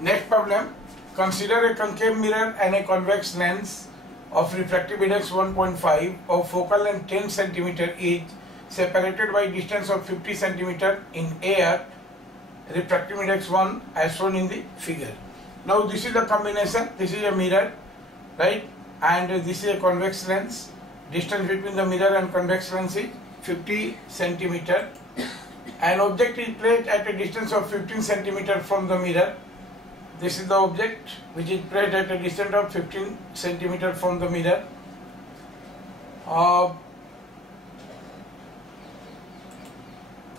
Next problem, consider a concave mirror and a convex lens of refractive index 1.5 of focal length 10 cm each, separated by distance of 50 cm in air, refractive index 1 as shown in the figure. Now this is the combination, this is a mirror, right, and this is a convex lens. Distance between the mirror and convex lens is 50 cm. An object is placed at a distance of 15 cm from the mirror. This is the object which is placed at a distance of 15 cm from the mirror.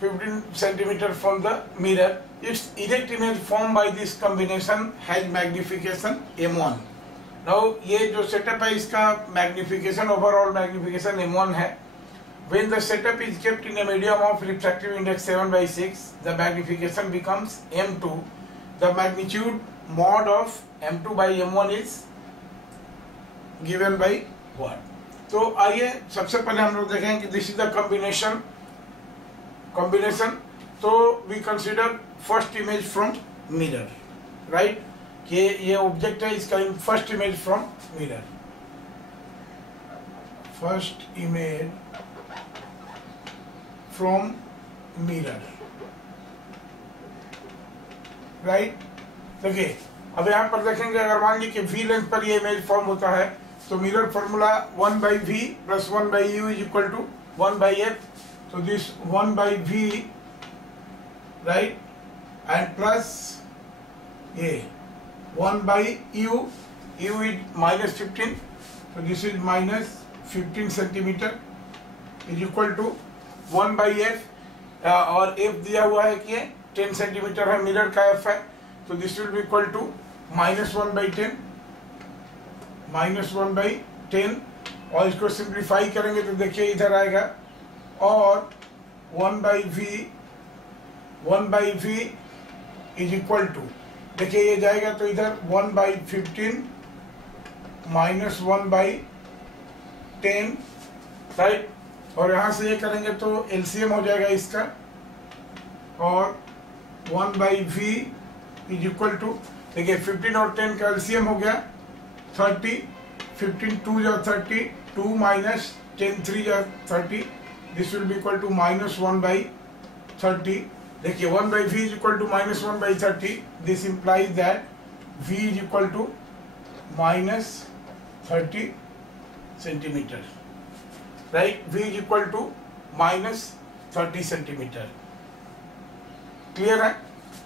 15 cm from the mirror. Its erect image formed by this combination has magnification M1. Now ये जो setup है इसका magnification, overall magnification M1 है. When the setup is kept in a medium of refractive index 7/6, the magnification becomes M2. The magnitude mod of M2 by M1 is given by what? तो आइए सबसे पहले हम लोग देखें कि this is the combination. तो we consider first image from mirror, right? कि ये ऑब्जेक्ट है, इसका first image from mirror. First image from mirror, right. देखिए अब यहाँ पर देखेंगे, अगर मान लीजिए कि v लेंथ पर ये इमेज फॉर्म होता है तो mirror formula 1/v plus 1/u is equal to 1/f. तो this 1/v, right, and plus ये 1/u, u is -15, so this is -15 cm is equal to 1/f, और f दिया हुआ है कि 10 cm है, मिरर का f है, तो this will be equal to -1/10, और इसको सिंप्लीफाई करेंगे तो देखिए इधर आएगा, और 1/v इज इक्वल टू, देखिए ये जाएगा तो इधर 1/15 माइनस 1/10, राइट, और यहाँ से ये करेंगे तो एलसीएम हो जाएगा इसका, और 1/v इज इक्वल टू, देखिए 15 और 10 का एलसीएम हो गया 30, 15 2 जा 30, 2 माइनस 10 3 जा 30, this will be equal to -1/30. देखिए 1/v is equal to -1/30. This implies that v is equal to -30 centimeter, right? v is equal to -30 centimeter. Clear है?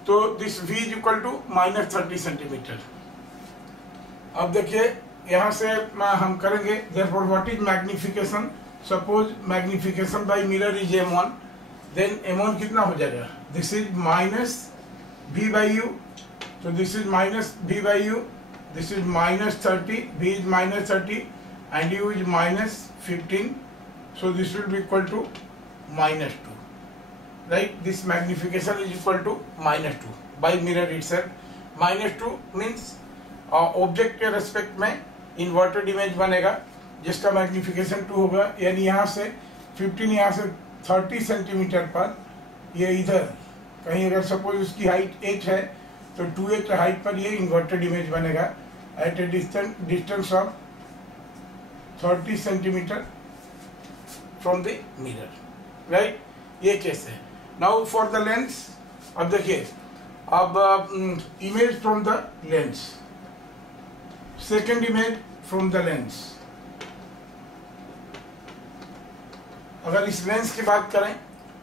तो this v is equal to -30 centimeter. अब देखिए यहाँ से हम करेंगे, therefore what is magnification? Suppose magnification by mirror is M1. Then M1 कितना हो जाएगा? This is -v/u, so this is -v/u, this is -30, v is -30 and u is -15, so this will be equal to -2, right? This magnification is equal to -2 by mirror itself. -2 means object के respect में inverted image बनेगा जिसका magnification 2 होगा, यानी यहाँ से 15, यहाँ से 30 सेंटीमीटर पर, ये इधर कहीं अगर सपोज उसकी हाइट h है तो 2h हाइट पर ये इन्वर्टेड इमेज बनेगा at a distance of 30 centimetre from the mirror, right. ये केस है. नाउ फॉर द लेंस, अब देखिए, अब image from the lens, second image from the lens. अगर इस लेंस की बात करें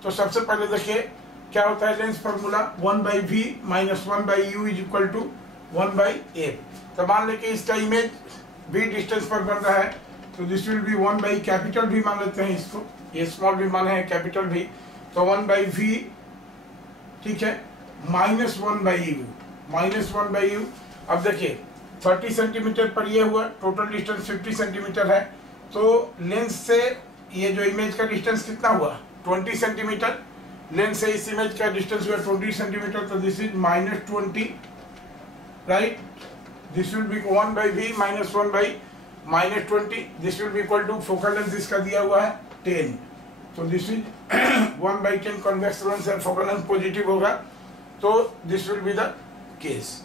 तो सबसे पहले देखिए क्या होता है lens formula, 1/v minus 1/u is equal to 1/f. तो मान लें कि इसका इमेज v डिस्टेंस पर बन रहा है तो this will be 1 capital v मान लेते हैं इसको, ये स्मॉल v माने है कैपिटल v, तो 1/v, ठीक है, -1/u. अब देखिए 30 सेंटीमीटर पर ये हुआ, टोटल डिस्टेंस 50 सेंटीमीटर है, तो लेंस से ये जो इमेज का डिस्टेंस कितना हुआ 20 सेंटीमीटर, लेंस से इस इमेज का डिस्टेंस हुआ 20 सेंटीमीटर, तो this is -20, right. This will be 1/v minus 1/-20, this will be equal to, focal length इसका दिया हुआ है 10, तो दिस इज 1/10 कॉन्वेक्स लेंस है, फोकल लेंथ पॉजिटिव होगा, तो this will be the case.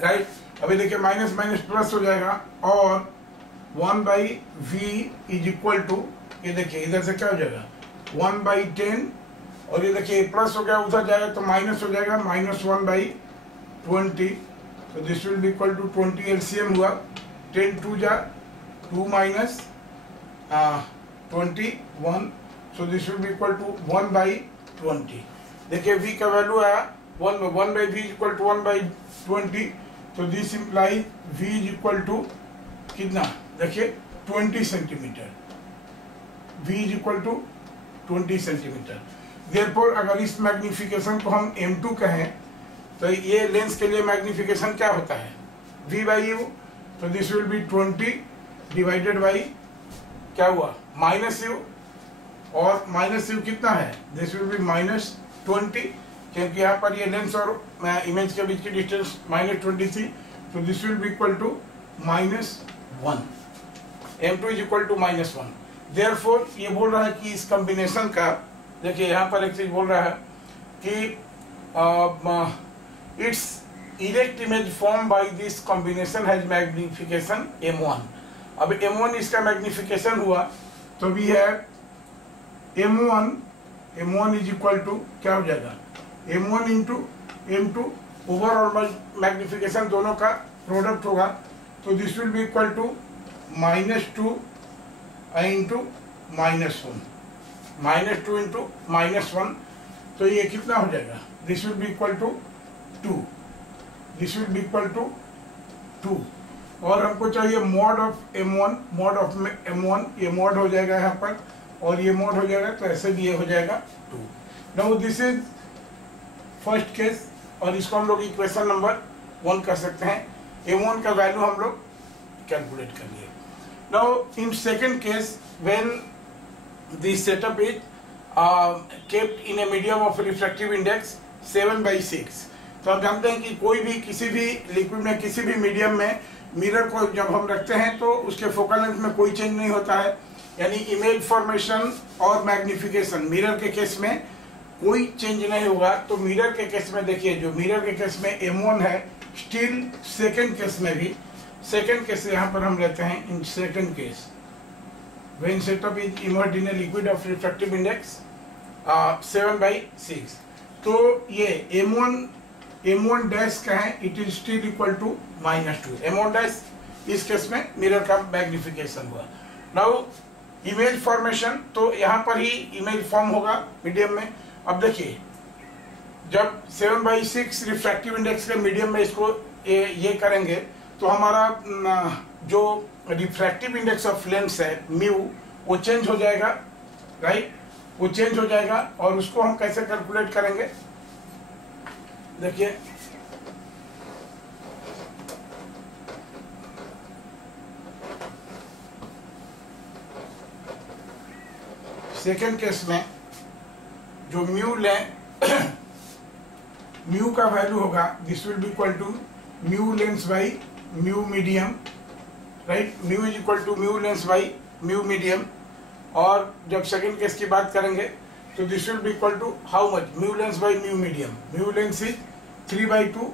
Right. अभी देखिए माइनस माइनस प्लस हो जाएगा और 1/v इज इक्वल टू, ये देखिए इधर से क्या हो जाएगा 1/10 और ये देखिए प्लस हो गया उधर जाएगा तो माइनस हो जाएगा -1/20। तो this will be equal to 20 LCM हुआ 10 2 जा 2 minus 21, so this will be equal to 1/20। देखिए v का वैल्यू आया 1/v इक्वल टू 1/20, तो this imply v is equal to कितना, देखिए 20 centimetre, v is equal to 20 centimetre. Therefore अगर इस मैग्निफिकेशन को हम m2 कहें तो ये लेंस के लिए मैग्निफिकेशन क्या होता है v/u, तो this will be 20 divided by क्या हुआ -u, और -u कितना है, दिस विल बी -20, क्योंकि यहाँ पर ये लेंस और इमेज के बीच की डिस्टेंस -20 थी, तो this will be equal to -1, m2 is equal to -1। Therefore ये बोल रहा है कि इस कॉम्बिनेशन का, देखिए यहाँ पर एक चीज बोल रहा है कि it's erect image form by this combination has magnification m1। अब m1 इसका मैग्निफिकेशन हुआ तो भी है m1 इज इक्वल टू क्या हो जाएगा m1 into m2, overall magnification दोनों का प्रोडक्ट होगा, तो this will be equal to -2 into -1, -2 into -1, तो ये कितना हो जाएगा, this will be equal to 2, this will be equal to 2, और हमको चाहिए मॉड ऑफ m1, ये मॉड हो जाएगा यहाँ पर और ये मॉड हो जाएगा, तो ऐसे भी ये हो जाएगा 2। Now this is first case और इसको हम लोग इक्वेशन नंबर 1 कर सकते हैं, m1 का वैल्यू हम लोग कैलकुलेट कर लिए। Now in second case when this setup is kept in a medium of refractive index 7/6, तो आप जानते हैं कि कोई भी किसी भी लिक्विड में किसी भी मीडियम में मिरर को जब हम रखते हैं तो उसके फोकल लेंथ में कोई चेंज नहीं होता है, यानी इमेज फॉर्मेशन और मैग्निफिकेशन मिरर के केस में कोई चेंज नहीं होगा। तो मिरर के केस में देखिए, जो मिरर के केस में m1 है, स्टिल सेकंड केस में भी, सेकंड केस यहाँ पर हम लेते हैं in second case when setup is immersed in a liquid of refractive index 7/6, तो ये m1 डैश का है, it is still equal to -2, m1 dash इस केस में मिरर का मैग्निफिकेशन हुआ। नाउ इमेज फॉर्मेशन, तो यहाँ पर ही इमेज फॉर्म होगा मीडियम में। अब देखिए जब 7/6 रिफ्रैक्टिव इंडेक्स के मीडियम में इसको ये करेंगे तो हमारा जो रिफ्रैक्टिव इंडेक्स ऑफ लेंस है म्यू, वो चेंज हो जाएगा, राइट, वो चेंज हो जाएगा, और उसको हम कैसे कैलकुलेट करेंगे, देखिए सेकेंड केस में जो म्यू लें म्यू का वैल्यू होगा, this will be equal to mu lens by mu medium, right, mu is equal to mu lens by mu medium, और जब सेकेंड केस की बात करेंगे तो this will be equal to how much, mu lens by mu medium, mu lens is 3/2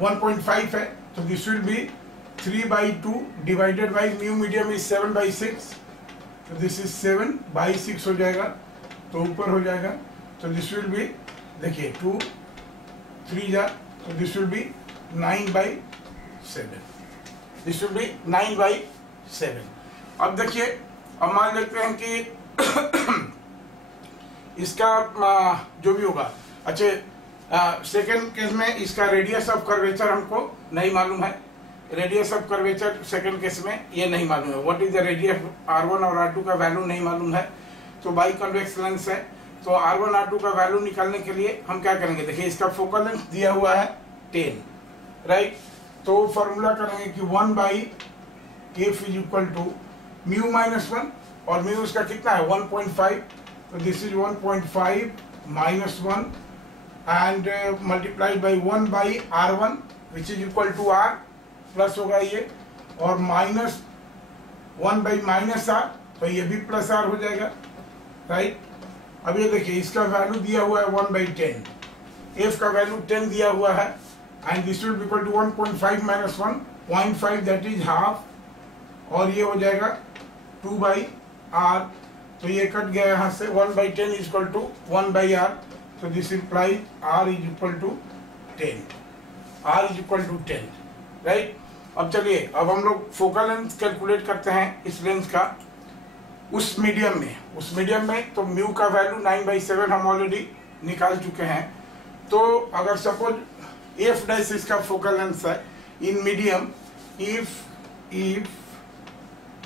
1.5 है, तो this will बी 3/2 divided by mu medium is 7/6, तो दिस इज 7/6 हो जाएगा, तो ऊपर हो जाएगा, तो दिस विल बी, देखिए 2 3 जा, तो this will be 9/7, this will be 9/7। अब देखिए, अब मान लेते हैं कि इसका जो भी होगा, अच्छा सेकेंड केस में इसका रेडियस ऑफ कर्वेचर हमको नहीं मालूम है, radius of curvature second case में ये नहीं मालूम है, what is the radius R1 और R2 का वैल्यू नहीं मालूम है, तो बाई कन्वेक्स लेंस है, तो R1 R2 का वैल्यू निकालने के लिए हम क्या करेंगे, देखिए इसका फोकल लेंथ दिया हुआ है 10, राइट, तो फॉर्मूला करेंगे कि 1/f is equal to mu -1, और म्यू उसका कितना है 1.5, तो this is 1.5 -1 and multiplied by 1/R1 which is equal to R, plus होगा ये, और -1/-R, तो ये भी +R हो जाएगा, राइट। अब ये देखिए इसका वैल्यू दिया हुआ है 1/10, एफ का वैल्यू 10 दिया हुआ है and this will be equal to 1.5 minus 1.5 that is half, और ये हो जाएगा 2/r, तो ये कट गया यहाँ से 1/10 is equal to 1/r, so this implies r is equal to 10, r is equal to 10, right. अब चलिए अब हम लोग फोकल लेंथ कैलकुलेट करते हैं इस लेंस का उस मीडियम में तो म्यू का वैल्यू 9/7 हम ऑलरेडी निकाल चुके हैं। तो अगर सपोज एफ डैश इसका फोकल लेंथ है in medium, if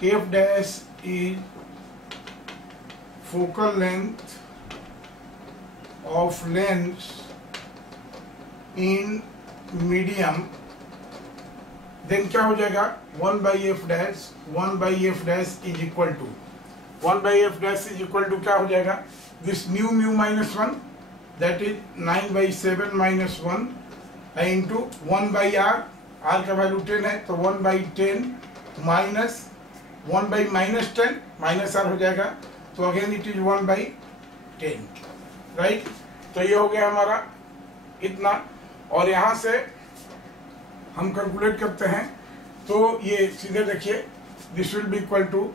F dash is focal length of lens in medium, then क्या हो जाएगा 1/f dash is equal to 1/f dash is equal to क्या हो जाएगा, this mu minus 1 that is 9/7 minus 1 into 1/r, r का value 10 है तो 1/10 minus 1/-10 minus r हो जाएगा, तो अगेन इट इज 1/10, राइट। तो ये हो गया हमारा इतना, और यहाँ से हम कैलकुलेट करते हैं तो ये सीधे देखिए this will be equal to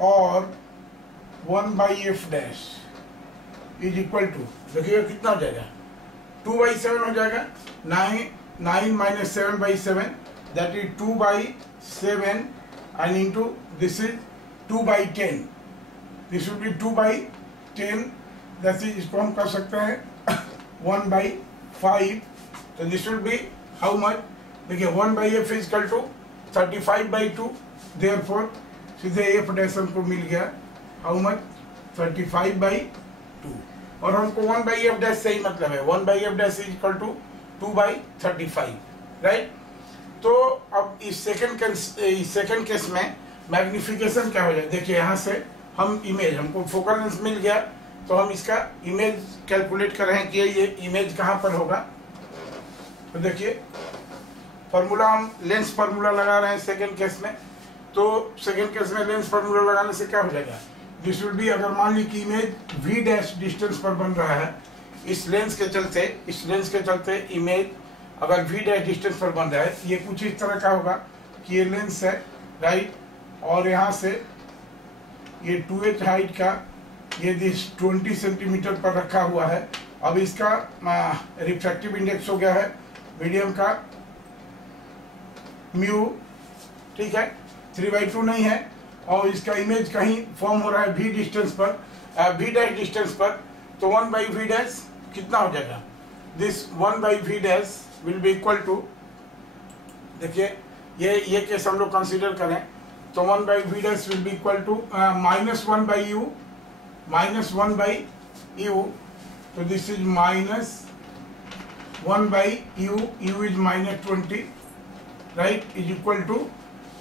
और 1/f dash is equal to, देखिए कितना हो जाएगा 2/7 हो जाएगा, 9 minus 7/7 that is 2/7 and into this is 2/10, this will be 2/10, that is इसको हम कर सकते हैं 1/5, तो this will be how much, देखिए 1/f is equal to 35/2, therefore सीधे एफ डैश हमको मिल गया हाउ मच 35/2, और हमको 1/f डैश से ही मतलब है 1/f dash is equal to 2/35, right. तो अब इस सेकंड केस में मैग्निफिकेशन क्या हो जाए, देखिए यहाँ से हम इमेज, हमको फोकल लेंस मिल गया तो हम इसका इमेज कैलकुलेट कर रहे हैं कि ये इमेज कहाँ पर होगा। तो देखिए फार्मूला, हम लेंस फार्मूला लगा रहे हैं सेकंड केस में, तो सेकंड केस में लेंस फार्मूला लगाने से क्या हो जाएगा, दिस विल बी, अगर मान ली कि इमेज v डैश डिस्टेंस पर बन रहा है इस लेंस के चलते इमेज अगर v डैश डिस्टेंस पर बन रहा है, ये कुछ इस तरह का होगा कि ये लेंस है, राइट, और यहाँ से ये 2h हाइट का ये 20 सेंटीमीटर पर रखा हुआ है। अब इसका रिफ्रैक्टिव इंडेक्स हो गया है मीडियम का म्यू, ठीक है, 3/2 नहीं है, और इसका इमेज कहीं फॉर्म हो रहा है v डिस्टेंस पर, v डैश डिस्टेंस पर, तो 1/v डैश कितना हो जाएगा, this 1/v dash will be equal to, देखिए ये केस हम लोग कंसीडर करें तो 1/v dash will be equal to -1/u, तो this is -1/u, u is -20, right, is equal to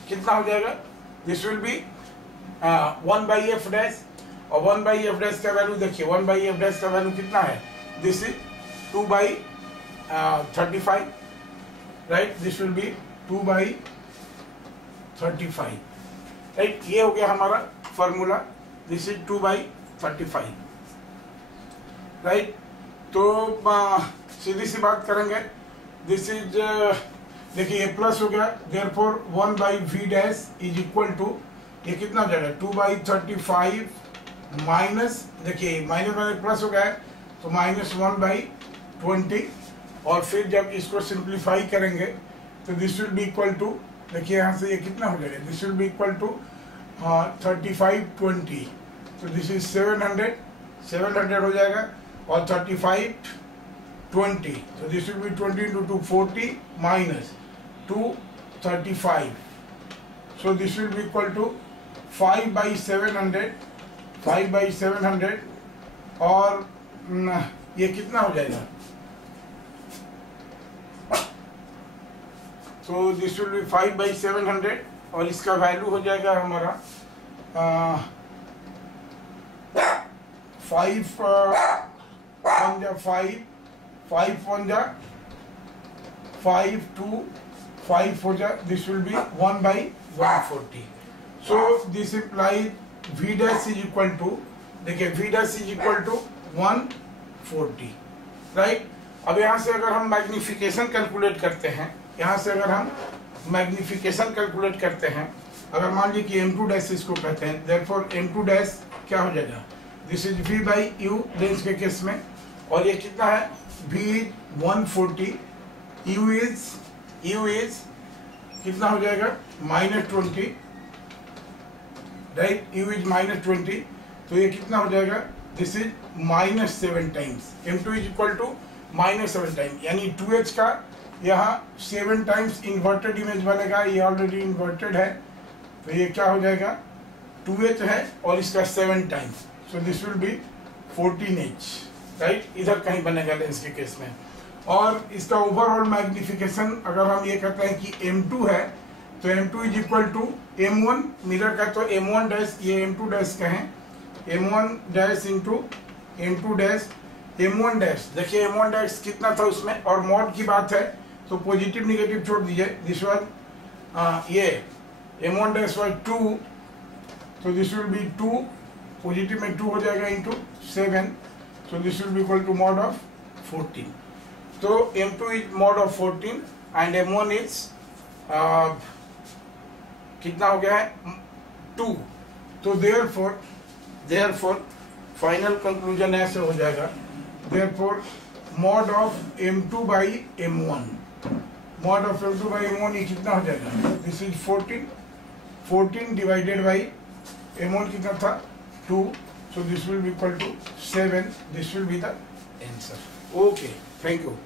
कितना हो जाएगा, this will be 1/f dash, और 1/f डैश का वैल्यू देखिए 1/f डैश का वैल्यू कितना है, this is 2/35, right, this will be 2/35, right. ये हो गया हमारा फॉर्मूला, दिस इज 2/35, राइट। तो सीधी सी बात करेंगे, दिस इज देखिए ये प्लस हो गया, therefore 1/v dash is equal to, ये कितना हो जाएगा 2/35 माइनस, देखिए माइनस प्लस हो गया है तो -1/20, और फिर जब इसको सिंप्लीफाई करेंगे तो this will be equal to, देखिए यहाँ से ये कितना हो जाएगा, this will be equal to 35/20, तो दिस इज 700 हो जाएगा, और 35/20, तो this will be 20 into 2 40 minus 235, so this will be equal to 5/700, और ये कितना हो जाएगा, तो दिस विल बी 5/700, और इसका वैल्यू हो जाएगा हमारा 5 2 5 हो जाए, this will be 1/140, so this implies v dash is equal to, देखिए v dash is equal to 1 40, right. अब यहाँ से अगर हम मैग्निफिकेशन कैलकुलेट करते हैं, यहाँ से अगर हम मैग्निफिकेशन कैलकुलेट करते हैं, अगर मान लीजिए कि m2 डैश इसको कहते हैं, देयरफॉर m2 डैश क्या हो जाएगा, this is v by u lens के केस में, और ये कितना है, v इज 140, u इज कितना हो जाएगा, -20, राइट, u इज -20, तो ये कितना हो जाएगा, this is -7 times, m2 is equal to -7 time, यानी 2h का यहाँ 7 टाइम्स इन्वर्टेड इमेज बनेगा, ये ऑलरेडी इन्वर्टेड है, तो ये क्या हो जाएगा, 2h है और इसका 7 times, so this will be 14h, right, इधर कहीं बनेगा लेंस के केस में। और इसका ओवरऑल मैग्निफिकेशन अगर हम ये कहते हैं कि m2 है, तो m2 is equal to m1, mirror का तो m1 डैश, ये m2 डैश कहें, m1 dash into m2 dash, m1 dash, देखिए m1 डैश कितना था उसमें, और मॉड की बात है तो पॉजिटिव निगेटिव छोड़ दीजिए, दिस वाज ये m1 डैश वाज 2, तो दिस विल बी 2, पॉजिटिव में 2 हो जाएगा into 7, so this will be equal to mod of 14. तो m2 is mod of 14 and m1 is कितना हो गया है, 2, तो therefore फाइनल कंक्लूजन ऐसे हो जाएगा, therefore mod of m2 by m1, mod of m2 by m1 ये कितना हो जाएगा, this is 14 divided by m1 कितना था, 2, so this will be equal to 7, this will be the answer. Okay, thank you.